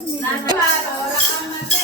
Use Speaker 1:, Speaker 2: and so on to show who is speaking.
Speaker 1: 来无阿弥。